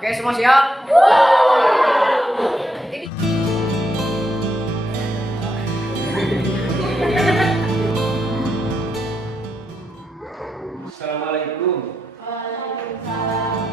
Oke, semua siap? Assalamualaikum. Waalaikumsalam.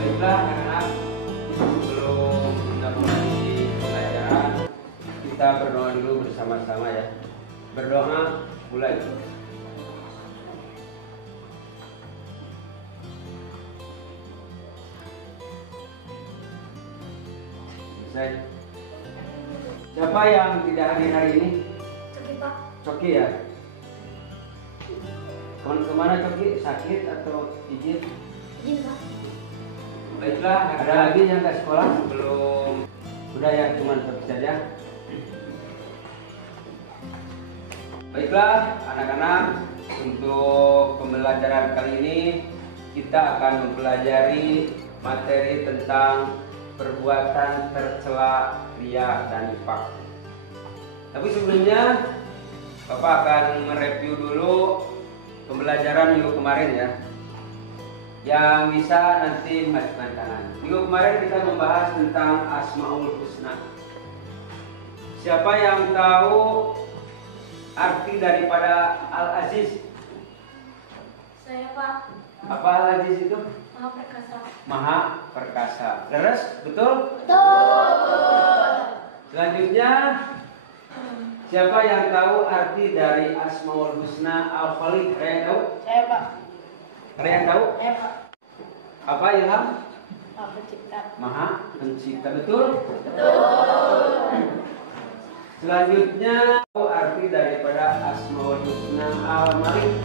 Baiklah anak-anak, sebelum kita mulai pelajaran, kita berdoa dulu bersama-sama ya. Berdoa, mulai. Selesai. Siapa yang tidak hadir hari ini? Coki, Pak. Coki ya? Kemana Coki? Sakit atau izin? Izin, Pak. Baiklah, ada lagi yang ke sekolah sebelum udah ya, cuma satu saja. Baiklah anak-anak, untuk pembelajaran kali ini kita akan mempelajari materi tentang perbuatan tercela, ria, dan nifak. Tapi sebelumnya Bapak akan mereview dulu pembelajaran minggu kemarin ya. Yang bisa nanti masukkan tangan. Minggu kemarin kita membahas tentang Asmaul Husna. Siapa yang tahu arti daripada Al-Aziz? Saya, Pak. Apa Al-Aziz itu? Maha Perkasa. Maha Perkasa. Leres? Betul? Betul. Selanjutnya, siapa yang tahu arti dari Asmaul Husna Al-Khaliq? Ada yang tahu? Saya, Pak. Ada yang tahu? Saya, Pak. Apa Ilham? Maha Pencipta. Maha Pencipta. Betul? Betul. Selanjutnya, arti daripada Asmaul Husna Al-Malik.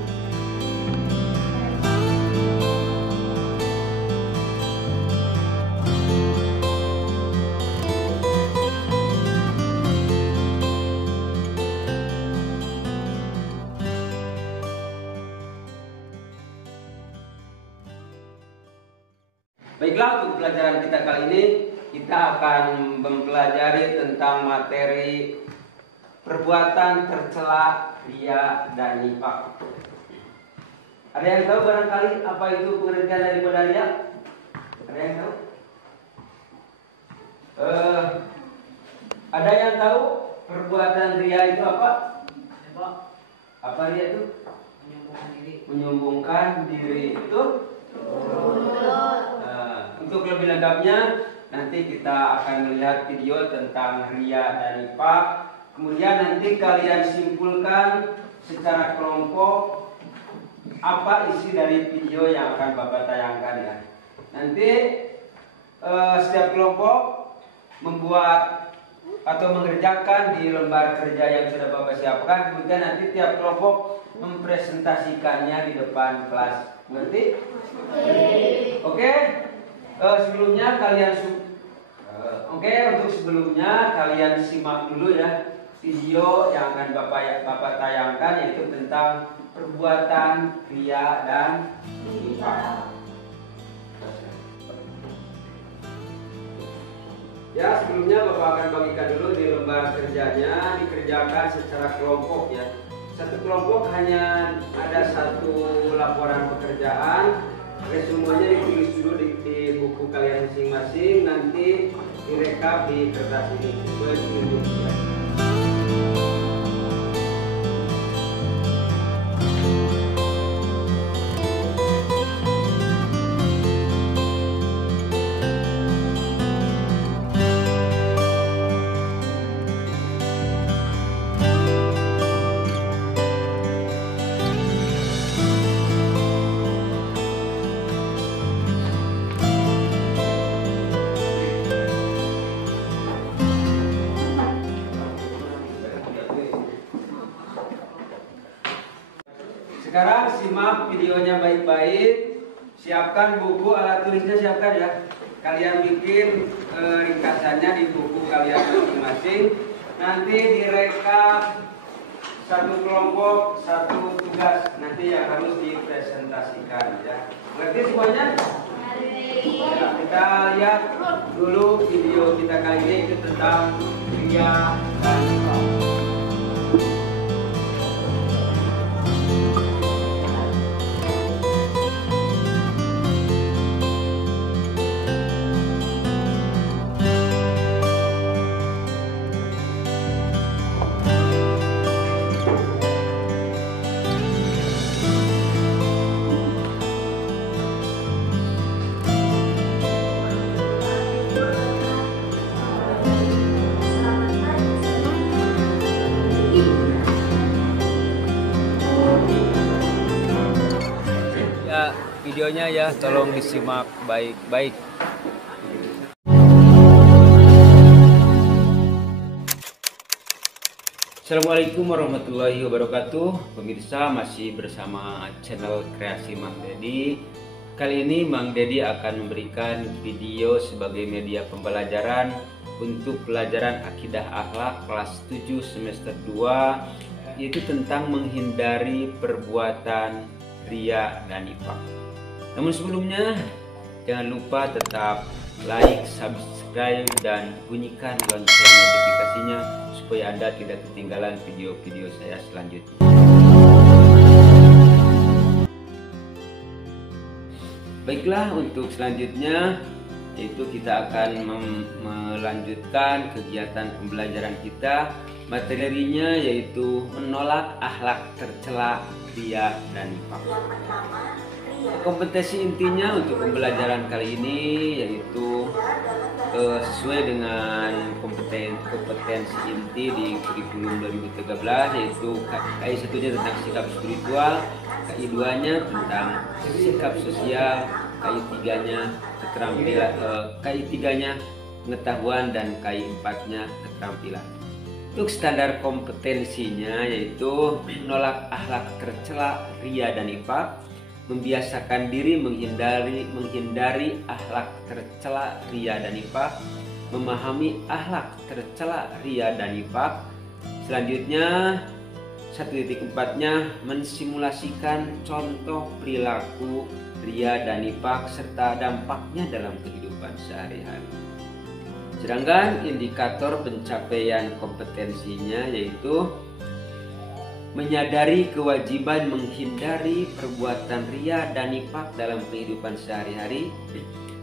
Baiklah, untuk pelajaran kita kali ini kita akan mempelajari tentang materi perbuatan tercela, ria, dan nifak. Ada yang tahu barangkali apa itu pengertian daripada ria? Ada yang tahu? Ada yang tahu perbuatan ria itu apa? Apa ria itu? Menyombongkan diri. Itu? Untuk lebih lengkapnya nanti kita akan melihat video tentang ria dan nifak. Kemudian nanti kalian simpulkan secara kelompok apa isi dari video yang akan Bapak tayangkan ya. Nanti setiap kelompok membuat atau mengerjakan di lembar kerja yang sudah Bapak siapkan. Kemudian nanti tiap kelompok mempresentasikannya di depan kelas. Ngerti? Oke? Sebelumnya kalian untuk sebelumnya kalian simak dulu ya video yang akan Bapak tayangkan, yaitu tentang perbuatan ria dan nifak. Ya, sebelumnya Bapak akan bagikan dulu di lembar kerjanya, dikerjakan secara kelompok ya. Satu kelompok hanya ada satu laporan pekerjaan. Semuanya ditulis dulu di buku kalian masing-masing, nanti direkap di kertas ini sesuai tunjuknya. Sekarang simak videonya baik-baik. Siapkan buku, alat tulisnya siapkan ya. Kalian bikin ringkasannya di buku kalian masing-masing. Nanti direkap satu kelompok, satu tugas nanti yang harus dipresentasikan ya. Mengerti semuanya? Ya, kita lihat dulu video kita kali ini itu tentang ria dan nifaq. Videonya ya, tolong disimak baik-baik. Assalamualaikum warahmatullahi wabarakatuh. Pemirsa, masih bersama channel Kreasi Mang Dedi. Kali ini Mang Dedi akan memberikan video sebagai media pembelajaran untuk pelajaran Akidah Akhlak kelas 7 semester 2, yaitu tentang menghindari perbuatan ria dan nifaq. Namun sebelumnya, jangan lupa tetap like, subscribe, dan bunyikan lonceng notifikasinya supaya Anda tidak ketinggalan video-video saya selanjutnya. Baiklah, untuk selanjutnya yaitu kita akan melanjutkan kegiatan pembelajaran kita. Materinya yaitu menolak akhlak tercela, ria, dan nifaq. Kompetensi intinya untuk pembelajaran kali ini yaitu sesuai dengan kompetensi inti di kurikulum 2013, yaitu KI 1-nya tentang sikap spiritual, KI 2-nya tentang sikap sosial, KI 3-nya keterampilan, KI 3-nya pengetahuan, dan KI 4-nya keterampilan. Untuk standar kompetensinya yaitu menolak akhlak tercela, ria, dan nifaq, membiasakan diri menghindari akhlak tercela, ria, dan nifaq, memahami akhlak tercela, ria, dan nifaq. Selanjutnya 1.4-nya mensimulasikan contoh perilaku ria dan nifaq serta dampaknya dalam kehidupan sehari-hari. Sedangkan indikator pencapaian kompetensinya yaitu menyadari kewajiban menghindari perbuatan ria dan nifaq dalam kehidupan sehari-hari,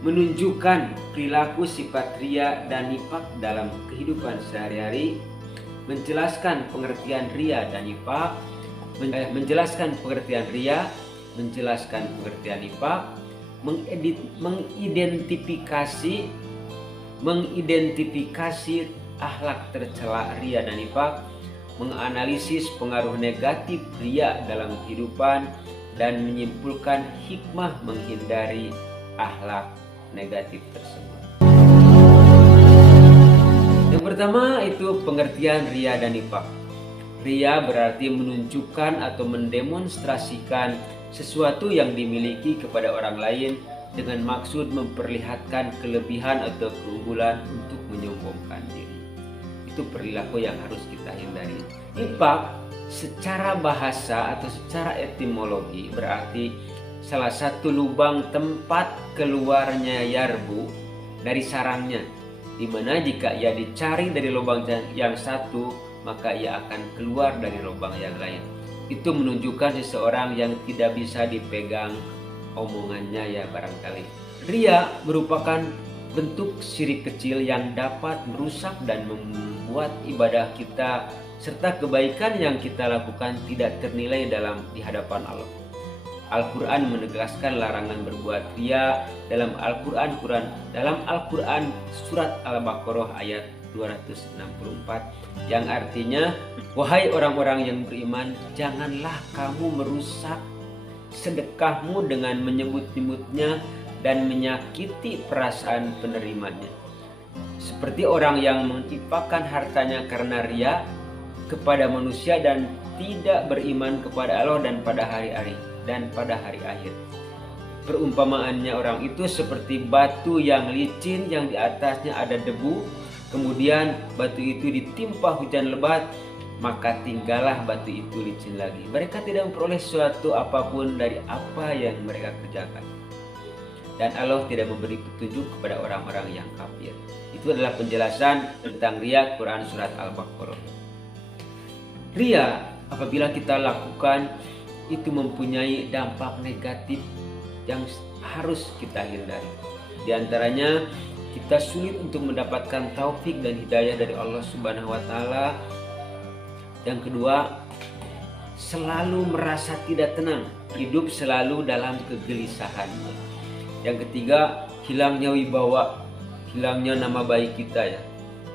menunjukkan perilaku sifat ria dan nifaq dalam kehidupan sehari-hari, menjelaskan pengertian ria dan nifaq, menjelaskan pengertian ria, menjelaskan pengertian nifaq, mengidentifikasi akhlak tercela, ria, dan nifaq, menganalisis pengaruh negatif ria dalam kehidupan, dan menyimpulkan hikmah menghindari akhlak negatif tersebut. Yang pertama itu pengertian ria dan nifaq. Ria berarti menunjukkan atau mendemonstrasikan sesuatu yang dimiliki kepada orang lain dengan maksud memperlihatkan kelebihan atau keunggulan untuk menyombongkan diri. Itu perilaku yang harus kita hindari. Nifaq secara bahasa atau secara etimologi berarti salah satu lubang tempat keluarnya yarbu dari sarangnya, di mana jika ia dicari dari lubang yang satu maka ia akan keluar dari lubang yang lain. Itu menunjukkan seseorang yang tidak bisa dipegang omongannya ya barangkali. Ria merupakan bentuk syirik kecil yang dapat merusak dan membuat ibadah kita serta kebaikan yang kita lakukan tidak ternilai di hadapan Allah. Al-Quran menegaskan larangan berbuat ria dalam Al-Quran surat Al-Baqarah ayat 264 yang artinya, wahai orang-orang yang beriman, janganlah kamu merusak sedekahmu dengan menyebut-nyebutnya dan menyakiti perasaan penerimanya. Seperti orang yang menginfakkan hartanya karena ria kepada manusia dan tidak beriman kepada Allah dan pada hari akhir. Perumpamaannya orang itu seperti batu yang licin yang di atasnya ada debu, kemudian batu itu ditimpa hujan lebat, maka tinggallah batu itu licin lagi. Mereka tidak memperoleh sesuatu apapun dari apa yang mereka kerjakan. Dan Allah tidak memberi petunjuk kepada orang-orang yang kafir. Itu adalah penjelasan tentang riya, Quran surat Al-Baqarah. Riya apabila kita lakukan itu mempunyai dampak negatif yang harus kita hindari. Di antaranya kita sulit untuk mendapatkan taufik dan hidayah dari Allah Subhanahu wa taala. Yang kedua, selalu merasa tidak tenang, hidup selalu dalam kegelisahan. Yang ketiga, hilangnya wibawa, hilangnya nama baik kita ya.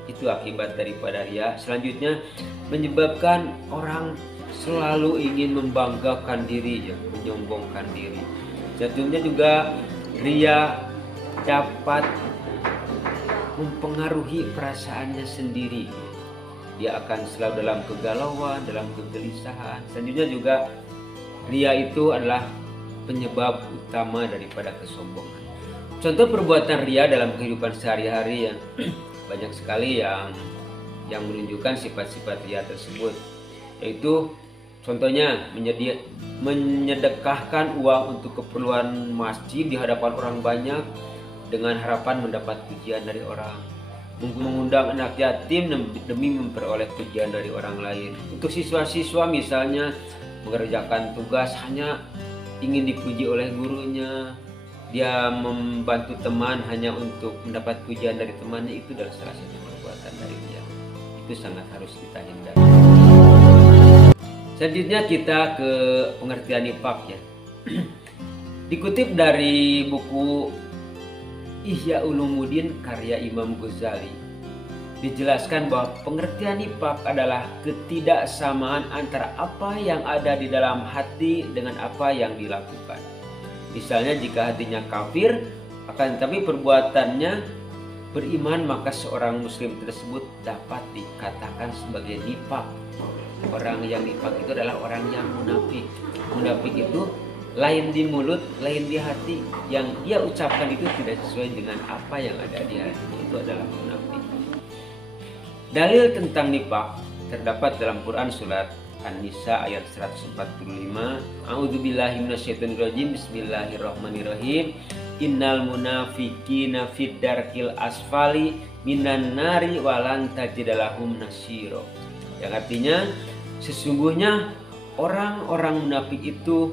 Itu akibat daripada riya. Selanjutnya, menyebabkan orang selalu ingin membanggakan diri ya, menyombongkan diri. Selanjutnya juga riya dapat mempengaruhi perasaannya sendiri. Dia akan selalu dalam kegalauan, dalam kegelisahan. Selanjutnya juga riya itu adalah penyebab utama daripada kesombongan. Contoh perbuatan riya dalam kehidupan sehari-hari yang banyak sekali yang menunjukkan sifat-sifat riya tersebut, yaitu contohnya menyedekahkan uang untuk keperluan masjid di hadapan orang banyak dengan harapan mendapat pujian dari orang, mengundang anak yatim demi memperoleh pujian dari orang lain. Untuk siswa-siswa misalnya mengerjakan tugas hanya ingin dipuji oleh gurunya, dia membantu teman hanya untuk mendapat pujian dari temannya. Itu adalah salah satu perbuatan dari dia. Itu sangat harus kita hindari. Selanjutnya kita ke pengertian nifaq ya. Dikutip dari buku Ihya Ulumuddin karya Imam Ghazali, dijelaskan bahwa pengertian nifaq adalah ketidaksamaan antara apa yang ada di dalam hati dengan apa yang dilakukan. Misalnya jika hatinya kafir akan tetapi perbuatannya beriman, maka seorang muslim tersebut dapat dikatakan sebagai nifaq. Orang yang nifaq itu adalah orang yang munafik. Munafik itu lain di mulut, lain di hati. Yang dia ucapkan itu tidak sesuai dengan apa yang ada di hati. Itu adalah munafik. Dalil tentang nifaq terdapat dalam Quran surat An-Nisa ayat 145. A'udzubillahi minasyaitonirrajim. Bismillahirrahmanirrahim. Innal munafiqina fid darkil asfali minan nari walan tajidalahum nasiro. Yang artinya sesungguhnya orang-orang munafik itu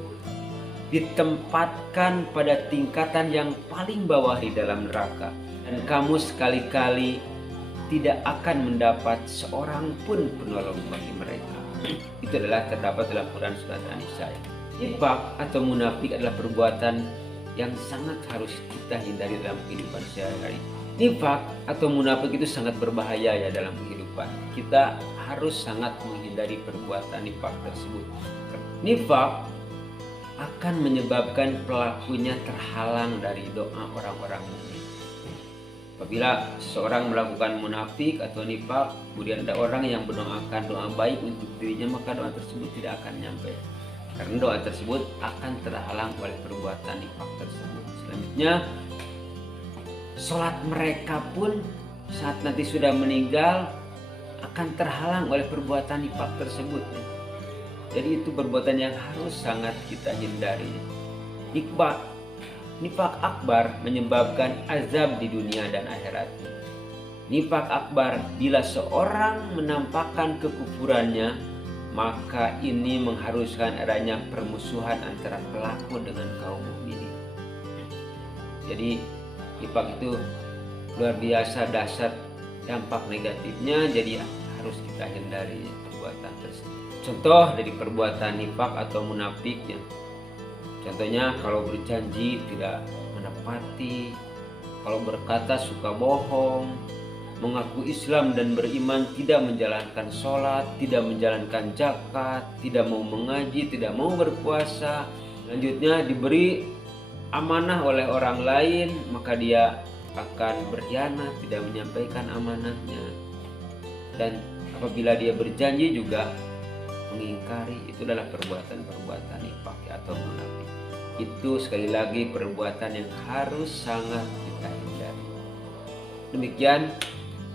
ditempatkan pada tingkatan yang paling bawah di dalam neraka, dan kamu sekali-kali tidak akan mendapat seorang pun penolong bagi mereka. Itu adalah terdapat dalam Quran surat An-Nisa. Nifaq atau munafik adalah perbuatan yang sangat harus kita hindari dalam kehidupan sehari-hari. Nifaq atau munafik itu sangat berbahaya ya dalam kehidupan. Kita harus sangat menghindari perbuatan nifaq tersebut. Nifaq akan menyebabkan pelakunya terhalang dari doa orang-orang mukmin. Apabila seorang melakukan munafik atau nifaq, kemudian ada orang yang mendoakan doa baik untuk dirinya, maka doa tersebut tidak akan nyampe. Karena doa tersebut akan terhalang oleh perbuatan nifaq tersebut. Selanjutnya, sholat mereka pun saat nanti sudah meninggal akan terhalang oleh perbuatan nifaq tersebut. Jadi itu perbuatan yang harus sangat kita hindari. Nifaq akbar menyebabkan azab di dunia dan akhirat. Nifaq akbar bila seorang menampakkan kekufurannya, maka ini mengharuskan adanya permusuhan antara pelaku dengan kaum mukminin. Jadi nifaq itu luar biasa dahsyat dampak negatifnya, jadi harus kita hindari perbuatan tersebut. Contoh dari perbuatan nifaq atau munafik ya. Contohnya kalau berjanji tidak menepati, kalau berkata suka bohong, mengaku Islam dan beriman tidak menjalankan sholat, tidak menjalankan zakat, tidak mau mengaji, tidak mau berpuasa. Selanjutnya diberi amanah oleh orang lain, maka dia akan berkhianat, tidak menyampaikan amanahnya. Dan apabila dia berjanji juga mengingkari. Itu adalah perbuatan-perbuatan nifaq atau munafik. Itu sekali lagi perbuatan yang harus sangat kita hindari. Demikian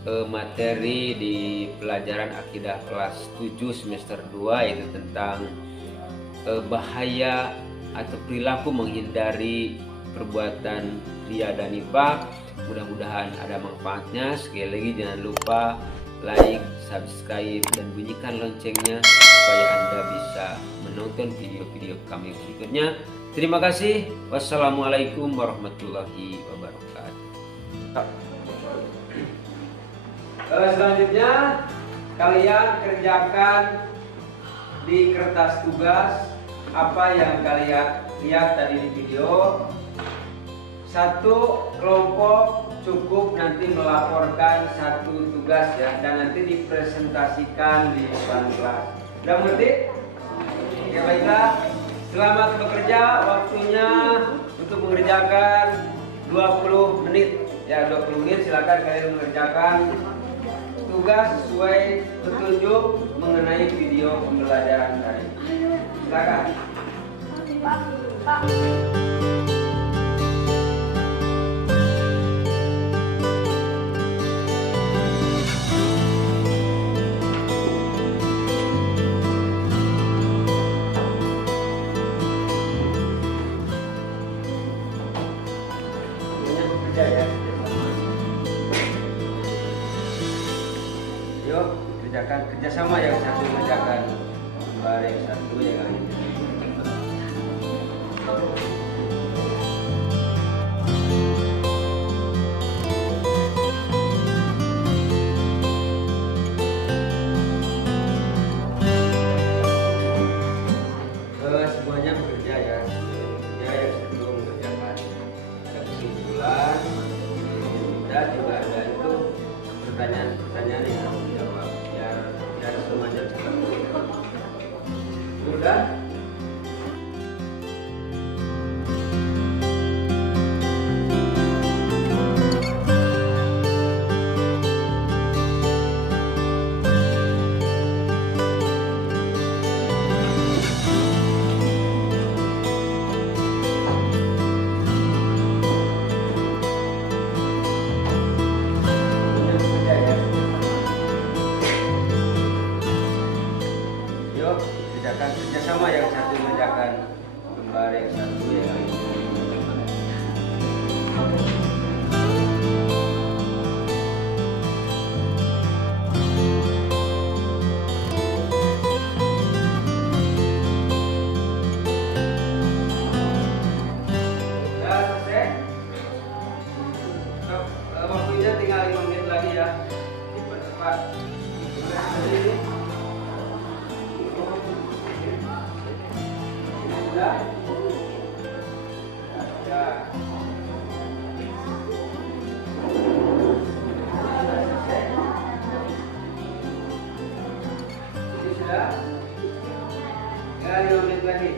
materi di pelajaran akidah kelas 7 semester 2, yaitu tentang bahaya atau perilaku menghindari perbuatan ria dan nifaq. Mudah-mudahan ada manfaatnya. Sekali lagi jangan lupa like, subscribe, dan bunyikan loncengnya supaya Anda bisa menonton video-video kami berikutnya. Terima kasih. Wassalamualaikum warahmatullahi wabarakatuh. Selanjutnya kalian kerjakan di kertas tugas apa yang kalian lihat tadi di video. Satu kelompok cukup nanti melaporkan satu tugas ya, dan nanti dipresentasikan di depan kelas. Sudah mengerti? Ya baiklah. Selamat bekerja. Waktunya untuk mengerjakan 20 menit. Ya 20 menit silakan kalian mengerjakan tugas sesuai petunjuk mengenai video pembelajaran tadi. Silakan. Pak. Ya. Yuk kerjakan kerjasama, yang satu mengerjakan gambar, yang satu yang lain. Semuanya bekerja ya, yang satu mengerjakan kesimpulan. Dan juga ada itu pertanyaan-pertanyaan yang harus dijawab biar semuanya cepat. Mudah. Kerjakan kerjasama, yang satu mengerjakan gambar, yang satu yang lain. Sudah selesai? Waktunya tinggal 5 menit lagi ya. Cepat-cepat. Sudah. Tinggal 5 menit lagi.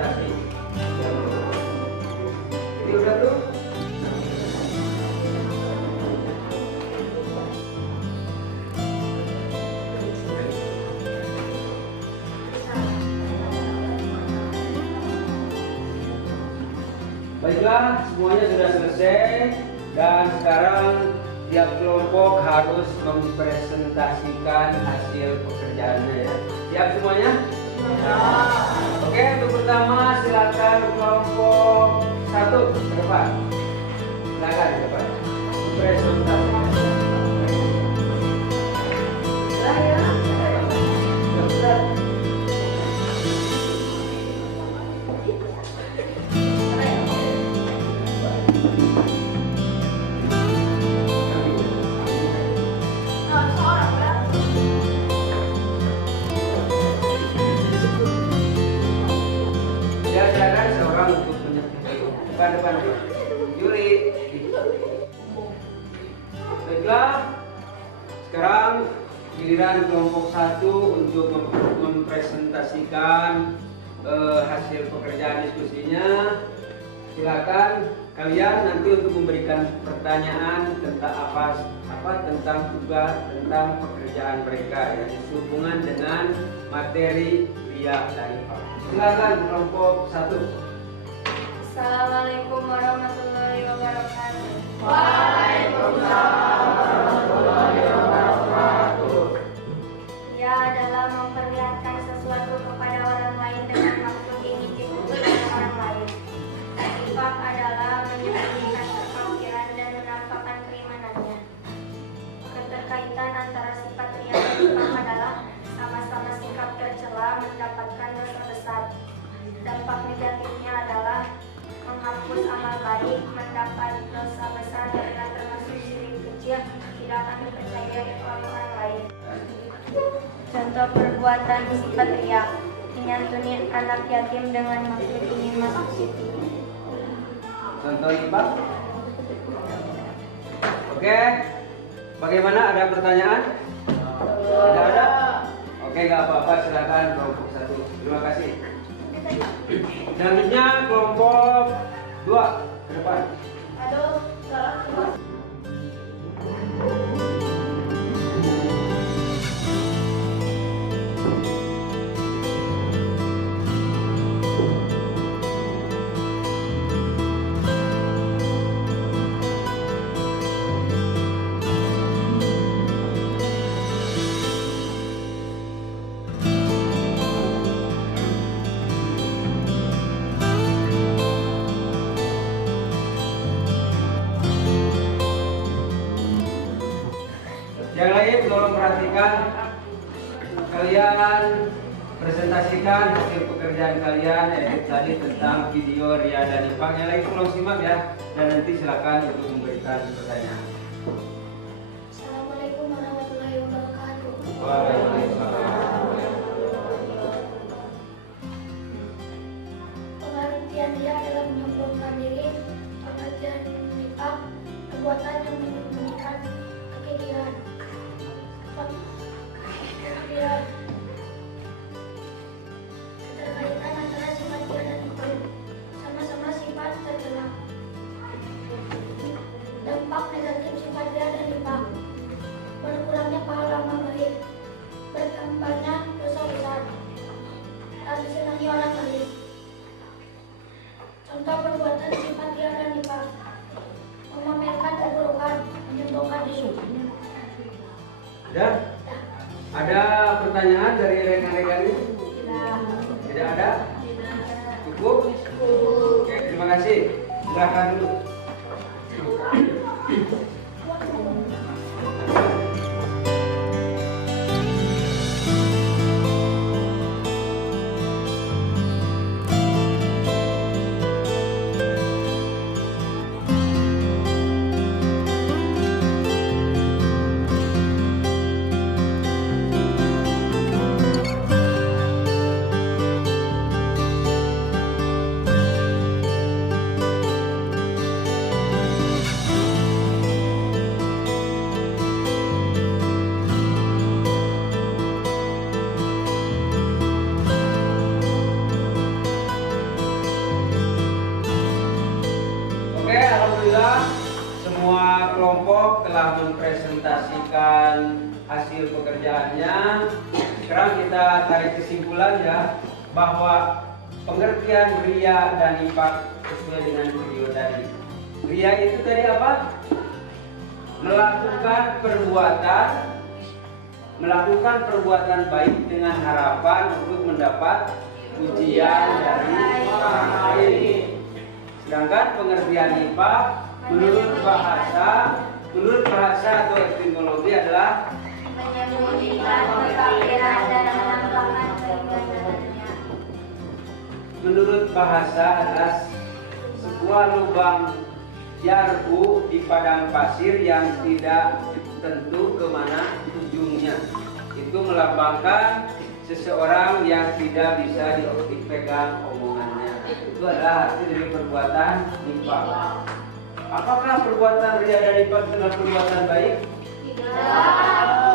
presentasi. Jadi udah tuh. Baiklah, semuanya sudah selesai dan sekarang tiap kelompok harus mempresentasikan hasil pekerjaannya ya. Siap semuanya? Ya. Oke, untuk pertama silakan kelompok 1 ke depan. Silakan ke depan. Presentasikan. Depan Yuri. Baiklah, sekarang giliran kelompok 1 untuk mempresentasikan hasil pekerjaan diskusinya. Silakan kalian nanti untuk memberikan pertanyaan tentang tentang tugas, tentang pekerjaan mereka ya, sehubungan dengan materi Ria dan IPA. Silakan kelompok 1. Assalamualaikum warahmatullahi wabarakatuh. Waalaikumsalam warahmatullahi wabarakatuh. Ia adalah memperlihatkan sesuatu kepada orang lain dengan maksud ingin dipuji oleh orang lain. Sifat adalah menyembunyikan kekhawatiran dan menampakkan keimanannya. Keterkaitan antara sifat Ria dan sifat adalah sama-sama sikap tercela mendapatkan dosa besar. Dampak negatifnya adalah menghapus amal baik, mendapat dosa besar karena termasuk syirik kecil, tidak akan dipercayai oleh orang lain. Contoh perbuatan sifat Ria: menyantuni anak yatim dengan maksud ingin masuk Siti. Contoh IPA. Oke, bagaimana, ada pertanyaan? Tidak ada? Oke, nggak apa-apa, silakan kelompok 1. Terima kasih. Selanjutnya kelompok 2 ke depan. Aduh, salah. Yang lain tolong perhatikan, kalian presentasikan hasil pekerjaan kalian yaitu tadi tentang video Ria dan Ipang. Yang lain tolong simak ya, dan nanti silakan untuk memberikan pertanyaan. Assalamualaikum warahmatullahi wabarakatuh. Waalaikumsalam. Pengertian Ria adalah menyombongkan diri. Pengertian Ipang, perbuatan yang menyembunyikan kekeliruan. Keterkaitan antara sifat Ria dan Ipang, sama-sama sifat tercela. Dampak negatif sifat Ria dan Ipang: berkurangnya pahala amal baik, bertambahnya dosa besar, tak disenangi orang lain. Contoh perbuatan sifat Ria dan Ipang: memamerkan keburukan, menyombongkan diri. Ada pertanyaan dari rekan-rekan ini? Tidak ada? Cukup? Oke, terima kasih. Silakan dulu. mempresentasikan hasil pekerjaannya. Sekarang kita tarik kesimpulan ya, bahwa pengertian ria dan nifak sesuai dengan video tadi. Ria itu tadi apa? Melakukan perbuatan baik dengan harapan untuk mendapat pujian dari orang lain. Sedangkan pengertian nifak menurut bahasa atau etimologi adalah menyembunyikan kekafiran dan menampakkan keimanannya. Menurut bahasa adalah sebuah lubang jarbu di padang pasir yang tidak tentu kemana ujungnya. Itu melambangkan seseorang yang tidak bisa dipegang omongannya. Itu adalah hasil dari perbuatan nifak. Apakah perbuatan ria dan nifak adalah perbuatan baik? Tidak.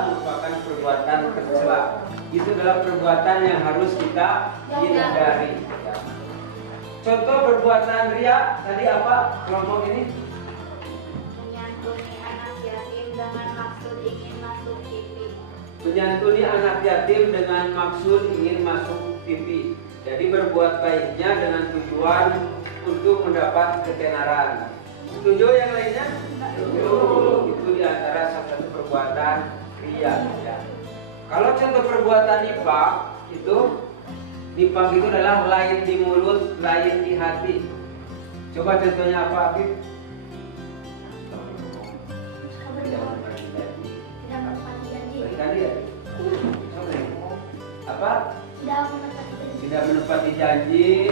Merupakan perbuatan tercela. Itu adalah perbuatan yang harus kita hindari. Contoh perbuatan ria tadi apa? Kelompok ini Menyantuni anak yatim dengan maksud ingin masuk TV. menyantuni anak yatim dengan maksud ingin masuk TV. Jadi berbuat baiknya dengan tujuan untuk mendapat ketenaran. Setuju yang lainnya? Setuju. Itu diantara salah satu perbuatan ria. Ya. Kalau contoh perbuatan nifak itu adalah lain di mulut, lain di hati. Coba contohnya apa, Afif? Tadi ya? Apa? Tidak menepati janji,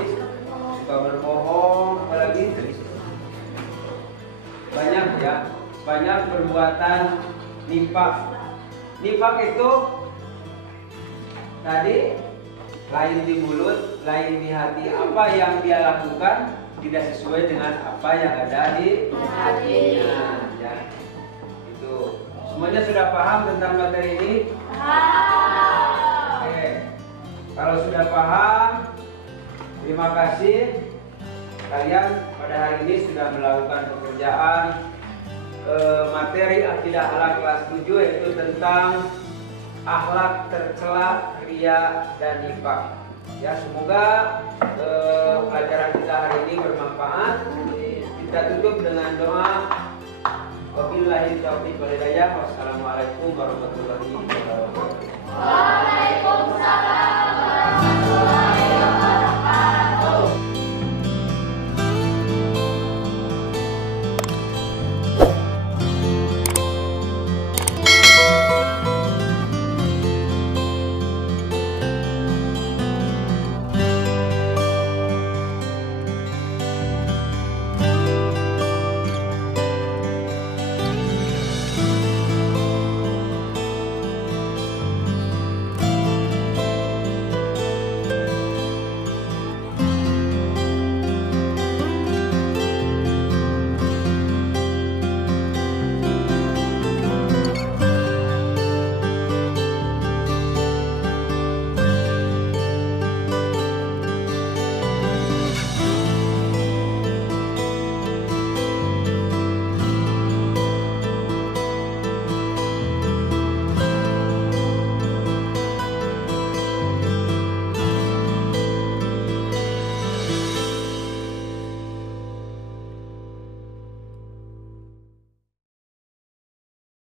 suka berbohong, apalagi banyak ya, banyak perbuatan nifak. Nifak itu tadi lain di mulut, lain di hati. Apa yang dia lakukan tidak sesuai dengan apa yang ada di hatinya. Ya. Itu. Semuanya sudah paham tentang materi ini? Oke. Kalau sudah paham, terima kasih. Kalian pada hari ini sudah melakukan pekerjaan materi akidah akhlak kelas 7, yaitu tentang akhlak tercela, ria dan nifak. Ya, semoga pelajaran kita hari ini bermanfaat. Kita tutup dengan doa. Wabillahi taufiq wal hidayah. Wassalamualaikum warahmatullahi wabarakatuh. Waalaikumsalam.